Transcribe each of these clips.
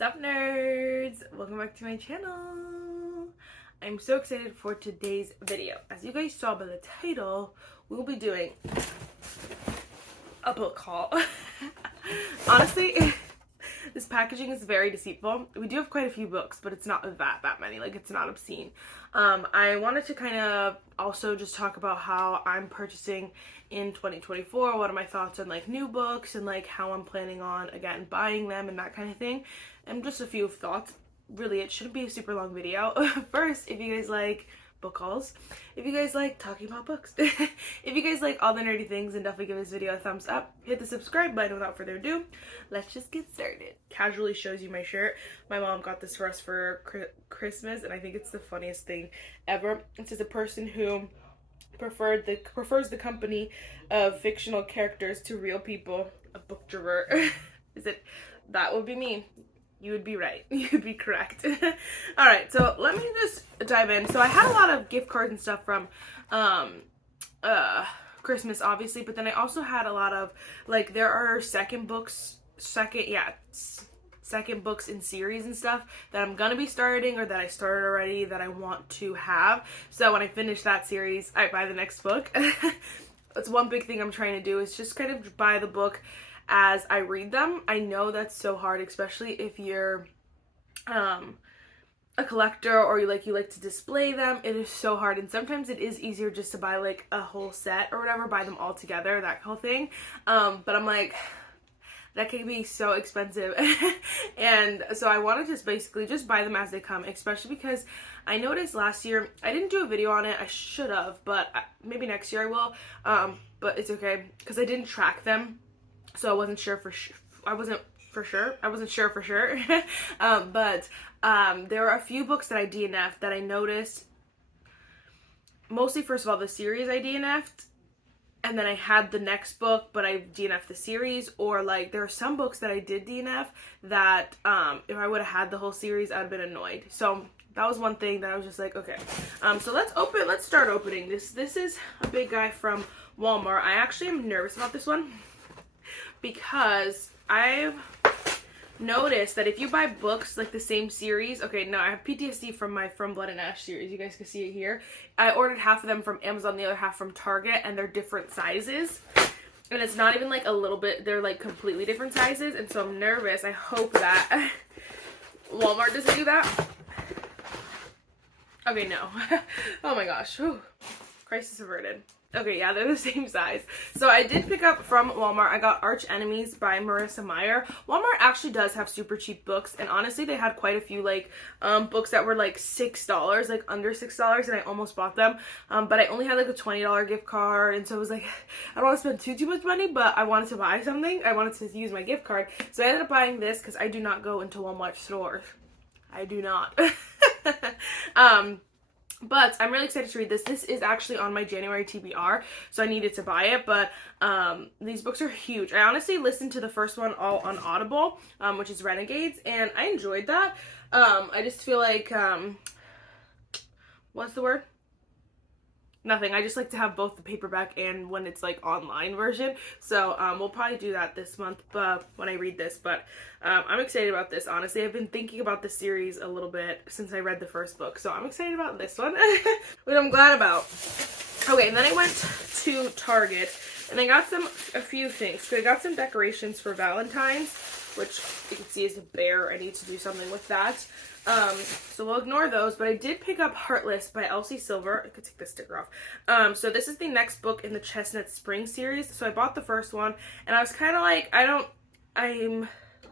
Sup nerds! Welcome back to my channel. I'm so excited for today's video. As you guys saw by the title, we'll be doing a book haul. Honestly, this packaging is very deceitful. We do have quite a few books, but it's not that many. Like, it's not obscene. I wanted to kind of also just talk about how I'm purchasing in 2024, what are my thoughts on like new books and like how I'm planning on again buying them and that kind of thing, and just a few thoughts. Really, it shouldn't be a super long video. First, if you guys like book hauls, if you guys like talking about books, if you guys like all the nerdy things, then definitely give this video a thumbs up, hit the subscribe button. Without further ado, let's just get started. Casually shows you my shirt. My mom got this for us for Christmas, and I think it's the funniest thing ever. It says a person who prefers the company of fictional characters to real people, a bookdrover. Is it? That would be me. You would be right. You would be correct. Alright, so let me just dive in. So I had a lot of gift cards and stuff from Christmas, obviously, but then I also had a lot of, like, there are second books in series and stuff that I'm gonna be starting or that I started already that I want to have. So when I finish that series, I buy the next book. That's one big thing I'm trying to do, is just kind of buy the book as I read them. I know that's so hard, especially if you're a collector or you like to display them. It is so hard, and sometimes it is easier just to buy like a whole set or whatever, buy them all together, that whole thing. But I'm like, that can be so expensive. And so I want to just basically just buy them as they come, especially because I noticed last year, I didn't do a video on it. I should have, but maybe next year I will. But it's okay because I didn't track them. So I wasn't sure for sure. I wasn't sure for sure. But there were a few books that I DNF'd that I noticed. Mostly, first of all, the series I DNF'd. And then I had the next book, but I DNF'd the series. Or like, there are some books that I did DNF that if I would have had the whole series, I'd have been annoyed. So that was one thing that I was just like, okay. So let's start opening. This is a big guy from Walmart. I actually am nervous about this one, because I've noticed that if you buy books like the same series, okay, no, I have PTSD from my From Blood and Ash series. You guys can see it here. I ordered half of them from Amazon, the other half from Target, and they're different sizes. And it's not even like a little bit, they're like completely different sizes, and so I'm nervous. I hope that Walmart doesn't do that. Okay, no. Oh my gosh. Whew. Crisis averted. Okay, yeah, they're the same size. So I did pick up from Walmart. I got Arch Enemies by Marissa. Walmart actually does have super cheap books, and honestly, they had quite a few like books that were like $6, like under $6, and I almost bought them. But I only had like a $20 gift card, and so I was like, I don't want to spend too much money, but I wanted to buy something. I wanted to use my gift card, so I ended up buying this because I do not go into Walmart stores. I do not. But I'm really excited to read this. This is actually on my January TBR, so I needed to buy it. But these books are huge. I honestly listened to the first one all on Audible, which is Renegades, and I enjoyed that. I just feel like, what's the word? Nothing. I just like to have both the paperback and when it's like online version. So we'll probably do that this month when I read this. But I'm excited about this, honestly. I've been thinking about this series a little bit since I read the first book. So I'm excited about this one, which I'm glad about. Okay, and then I went to Target and I got a few things. So I got some decorations for Valentine's, which you can see is a bear. I need to do something with that. So we'll ignore those, but I did pick up Heartless by Elsie Silver. I could take this sticker off. So this is the next book in the Chestnut Spring series. So I bought the first one, and I was kind of like,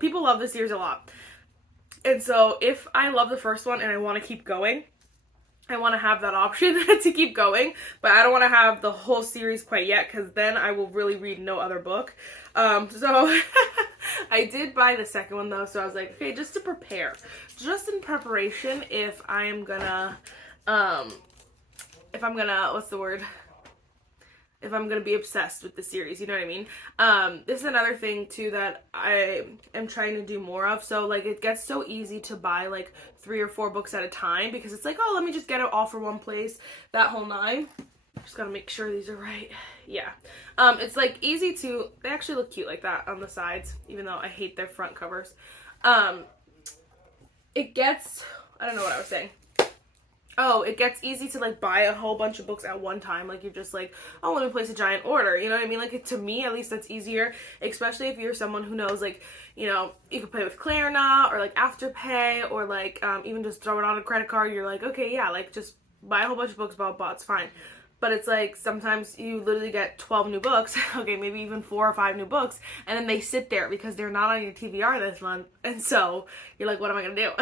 people love this series a lot. And so if I love the first one and I want to keep going, I want to have that option to keep going, but I don't want to have the whole series quite yet, because then I will really read no other book. So I did buy the second one though, so I was like, okay, just to prepare, just in preparation if I'm gonna, what's the word? If I'm gonna be obsessed with the series, you know what I mean? This is another thing too that I am trying to do more of. So like, it gets so easy to buy like 3 or 4 books at a time, because it's like, oh, let me just get it all for one place, that whole 9. Just gotta make sure these are right. Yeah. It's like easy to, they actually look cute like that on the sides, even though I hate their front covers. it gets, I don't know what I was saying. Oh, it gets easy to like buy a whole bunch of books at one time. Like you're just like, oh, let me place a giant order. You know what I mean? Like to me, at least that's easier, especially if you're someone who knows like, you know, you can pay with Klarna or like Afterpay or like even just throw it on a credit card. You're like, okay, yeah, like just buy a whole bunch of books, blah, blah, it's fine. But it's like sometimes you literally get 12 new books, okay, maybe even 4 or 5 new books, and then they sit there because they're not on your TBR this month. And so you're like, what am I gonna do?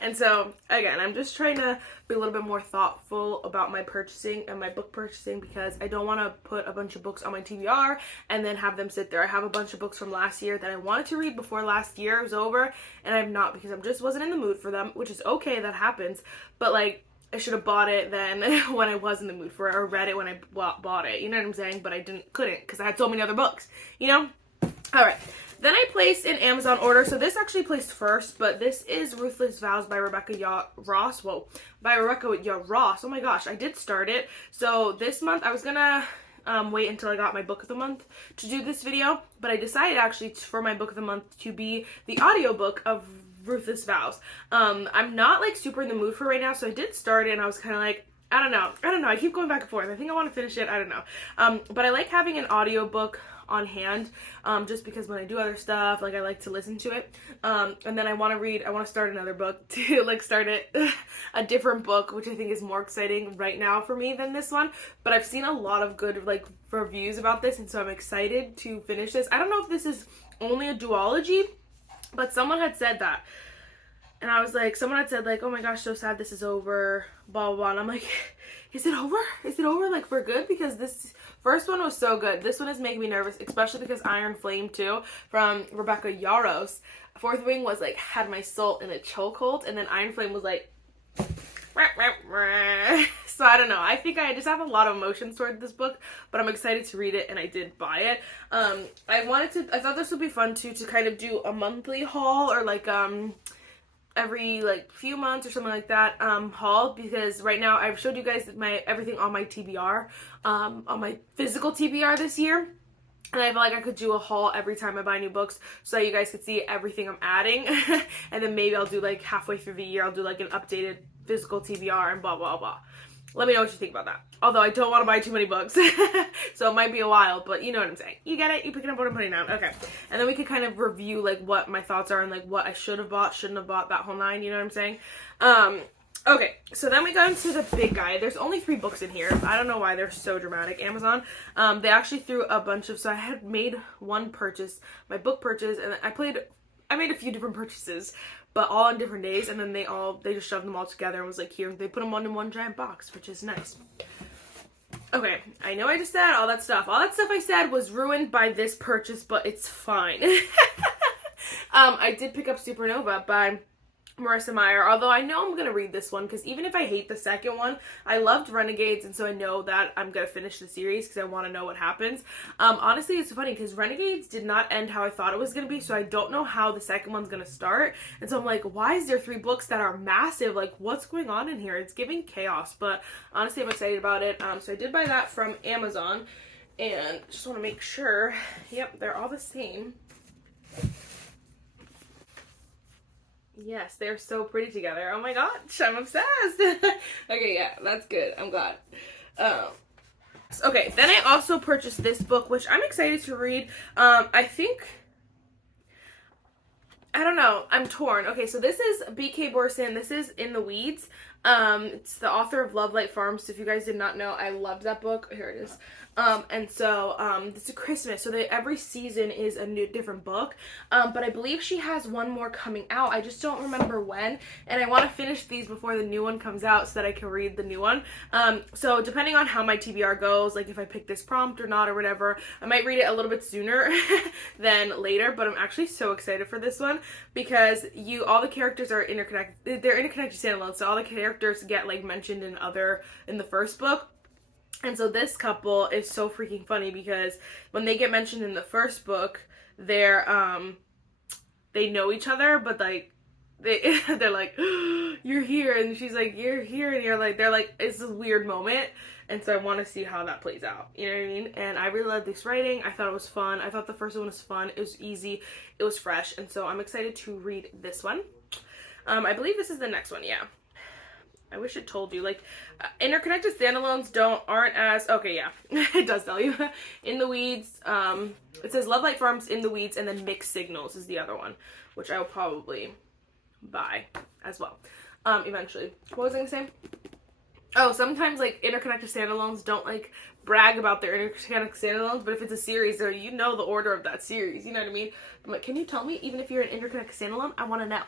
And so again, I'm just trying to be a little bit more thoughtful about my purchasing and my book purchasing because I don't want to put a bunch of books on my TBR and then have them sit there. I have a bunch of books from last year that I wanted to read before last year was over, and I'm not because I just wasn't in the mood for them, which is okay, that happens. But like, I should have bought it then when I was in the mood for it, or read it when I bought it, you know what I'm saying? But I couldn't because I had so many other books, you know? Alright, then I placed an Amazon order. So this actually placed first, but this is Ruthless Vows by Rebecca Ross. Whoa, by Rebecca Ross. Oh my gosh, I did start it. So this month I was gonna wait until I got my book of the month to do this video, but I decided actually for my book of the month to be the audiobook of Ruthless Vows. I'm not like super in the mood for it right now, so I did start it and I was kind of like, I don't know, I keep going back and forth. I think I want to finish it, I don't know. But I like having an audiobook on hand, just because when I do other stuff, like I like to listen to it. And then I want to start another book to like start a different book, which I think is more exciting right now for me than this one. But I've seen a lot of good like reviews about this, and so I'm excited to finish this. I don't know if this is only a duology, but someone had said that. And I was like, someone had said like, oh my gosh, so sad this is over, blah, blah, blah. And I'm like, is it over? Is it over like for good? Because this first one was so good. This one is making me nervous, especially because Iron Flame too, from Rebecca Yarros. Fourth Wing was like, had my soul in a chokehold. And then Iron Flame was like, rah, rah, rah. So I don't know. I think I just have a lot of emotions toward this book, but I'm excited to read it, and I did buy it. I thought this would be fun too, to kind of do a monthly haul, or like every like few months or something like that haul, because right now I've showed you guys everything on my TBR, on my physical TBR this year. And I feel like I could do a haul every time I buy new books so that you guys could see everything I'm adding. And then maybe I'll do like halfway through the year, I'll do like an updated physical TBR and blah, blah, blah. Let me know what you think about that. Although I don't want to buy too many books. So it might be a while, but you know what I'm saying. You get it? You picking up what I'm putting down. Okay. And then we could kind of review like what my thoughts are and like what I should have bought, shouldn't have bought, that whole nine, you know what I'm saying? Okay, so then we got into the big guy. There's only 3 books in here. I don't know why they're so dramatic. Amazon, they actually threw a bunch of, so I had made one purchase, my book purchase, and I made a few different purchases, but all on different days, and then they just shoved them all together and was like, here, they put them all in one giant box, which is nice. Okay, I know I just said all that stuff. All that stuff I said was ruined by this purchase, but it's fine. I did pick up Supernova by Marissa Meyer, although I know I'm going to read this one, because even if I hate the second one, I loved Renegades, and so I know that I'm going to finish the series because I want to know what happens. Honestly, it's funny because Renegades did not end how I thought it was going to be, so I don't know how the second one's going to start, and so I'm like, why is there 3 books that are massive? Like, what's going on in here? It's giving chaos, but honestly, I'm excited about it. So I did buy that from Amazon, and just want to make sure, yep, they're all the same. Yes, they're so pretty together. Oh my gosh, I'm obsessed. Okay, yeah, that's good. I'm glad. Okay, then I also purchased this book, which I'm excited to read. I don't know. I'm torn. Okay, so this is B.K. Borson. This is In the Weeds. It's the author of Love Light Farms. So if you guys did not know, I loved that book. Here it is. And so, it's a Christmas, so every season is a different book, but I believe she has one more coming out. I just don't remember when, and I want to finish these before the new one comes out so that I can read the new one. So depending on how my TBR goes, like if I pick this prompt or not or whatever, I might read it a little bit sooner than later, but I'm actually so excited for this one because all the characters are interconnected. They're interconnected standalone, so all the characters get like mentioned in the first book. And so this couple is so freaking funny because when they get mentioned in the first book, they know each other, but like they're like, you're here, and she's like, you're here, and they're like, it's a weird moment. And so I want to see how that plays out, you know what I mean? And I really loved this writing. I thought it was fun. I thought the first one was fun. It was easy. It was fresh. And so I'm excited to read this one. I believe this is the next one, yeah. I wish it told you, like, interconnected standalones aren't as, okay, yeah, it does tell you. In the Weeds, it says Love Light Farms, In the Weeds, and then Mixed Signals is the other one, which I will probably buy as well, eventually. What was I gonna say? Oh, sometimes, like, interconnected standalones don't, like, brag about their interconnected standalones, but if it's a series, or you know the order of that series, you know what I mean? I'm like, can you tell me, even if you're an interconnected standalone? I want to know.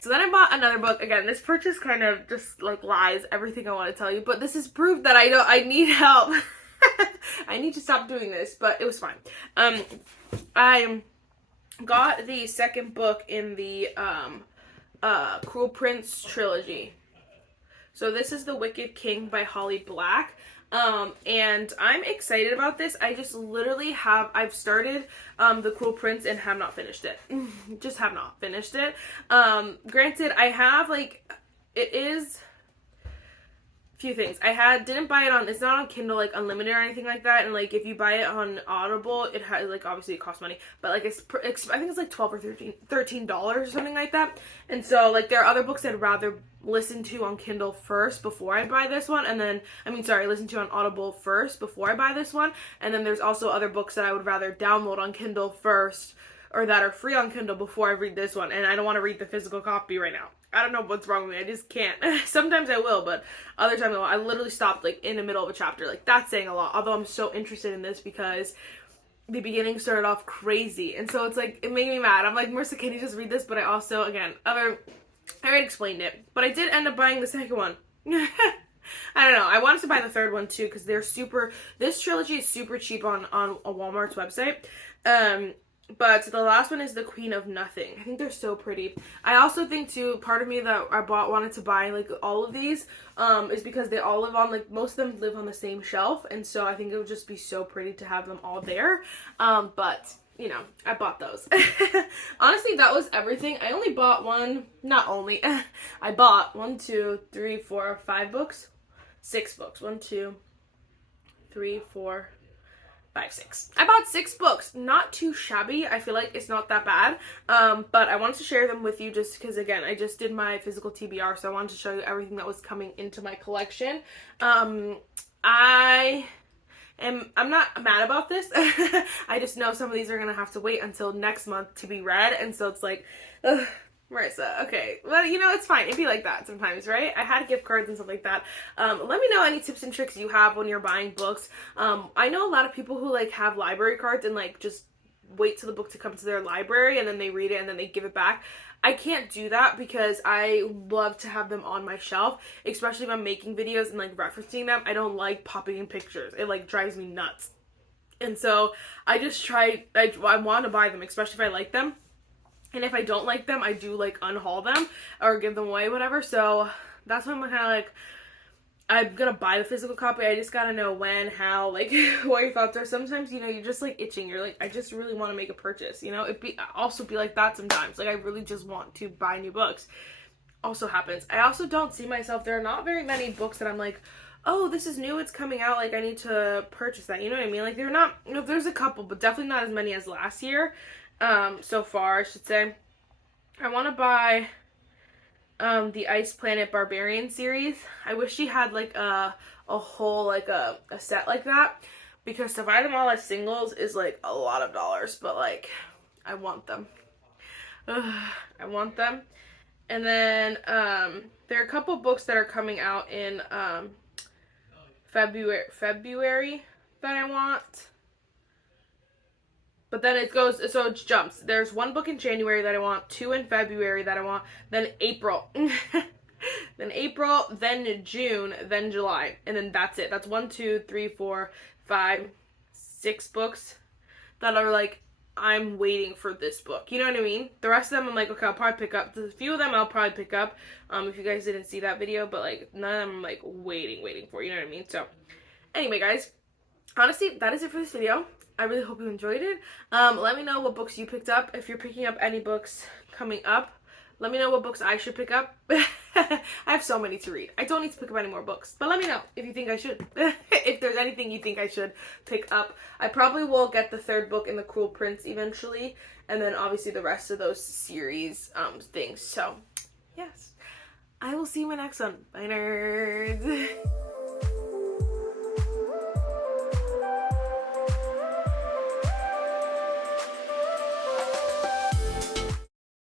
So then I bought another book. Again, this purchase kind of just, like, lies everything I want to tell you, but this is proof that I need help. I need to stop doing this, but it was fine. I got the second book in the, Cruel Prince trilogy. So this is The Wicked King by Holly Black. And I'm excited about this. I just literally I've started, The Cruel Prince and have not finished it. Just have not finished it. Granted, I have, like, it is few things. Didn't buy it on, it's not on Kindle, like, Unlimited or anything like that, and, like, if you buy it on Audible, it has, like, obviously it costs money, but, like, I think it's, like, $12 or $13 or something like that, and so, like, there are other books I'd rather listen to on Kindle first before I buy this one, and then, listen to on Audible first before I buy this one, and then there's also other books that I would rather download on Kindle first, or that are free on Kindle before I read this one, and I don't want to read the physical copy right now. I don't know what's wrong with me. I just can't. Sometimes I will, but other times I won't. I literally stopped, like, in the middle of a chapter. Like, that's saying a lot. Although I'm so interested in this because the beginning started off crazy. And so it's, like, it made me mad. I'm like, Marissa, can you just read this? But I also, again, I already explained it. But I did end up buying the second one. I don't know. I wanted to buy the third one, too, because this trilogy is super cheap on a Walmart's website. But the last one is The Queen of Nothing. I think they're so pretty. I also think, too, part of me that wanted to buy, like, all of these, is because they all live on, like, most of them live on the same shelf, and so I think it would just be so pretty to have them all there. But, you know, I bought those. Honestly, that was everything. I only bought I bought 1, 2, 3, 4, 5 books. 6 books. 1, 2, 3, 4, 5, 6. I bought 6 books. Not too shabby. I feel like it's not that bad. But I wanted to share them with you just because, again, I just did my physical TBR, so I wanted to show you everything that was coming into my collection. I'm not mad about this. I just know some of these are going to have to wait until next month to be read, and so it's like, ugh. Marissa, okay. Well, you know, it's fine. It'd be like that sometimes, right? I had gift cards and stuff like that. Let me know any tips and tricks you have when you're buying books. I know a lot of people who, like, have library cards and, like, just wait till the book to come to their library and then they read it and then they give it back. I can't do that because I love to have them on my shelf, especially if I'm making videos and, like, referencing them. I don't like popping in pictures. It, like, drives me nuts. And so I just I want to buy them, especially if I like them. And if I don't like them, I do, like, unhaul them or give them away, whatever. So that's why I'm kind of like, I'm gonna buy the physical copy. I just gotta know when, how, like, what your thoughts are. Sometimes, you know, you're just, like, itching. You're like, I just really want to make a purchase, you know? Also be like that sometimes. Like, I really just want to buy new books. Also happens. I also don't see myself, there are not very many books that I'm like, oh, this is new, it's coming out, like, I need to purchase that. You know what I mean? Like, there's a couple, but definitely not as many as last year. So far, I should say. I want to buy, the Ice Planet Barbarian series. I wish she had, like, a whole, like, a set like that, because to buy them all as singles is, like, a lot of dollars, but, like, I want them. I want them. And then, there are a couple books that are coming out in, February that I want. But then it goes, so it jumps. There's 1 book in January that I want, 2 in February that I want, then April. Then April, then June, then July. And then that's it. That's 1, 2, 3, 4, 5, 6 books that are like, I'm waiting for this book. You know what I mean? The rest of them I'm like, okay, I'll probably pick up. A few of them I'll probably pick up. If you guys didn't see that video, but like none of them I'm like waiting for. You know what I mean? So anyway, guys, honestly, that is it for this video. I really hope you enjoyed it. Let me know what books you picked up. If you're picking up any books coming up, let me know what books I should pick up. I have so many to read. I don't need to pick up any more books, but let me know if you think I should. If there's anything you think I should pick up. I probably will get the 3rd book in The Cruel Prince eventually, and then obviously the rest of those series things. So yes, I will see you in my next one. Bye, nerds.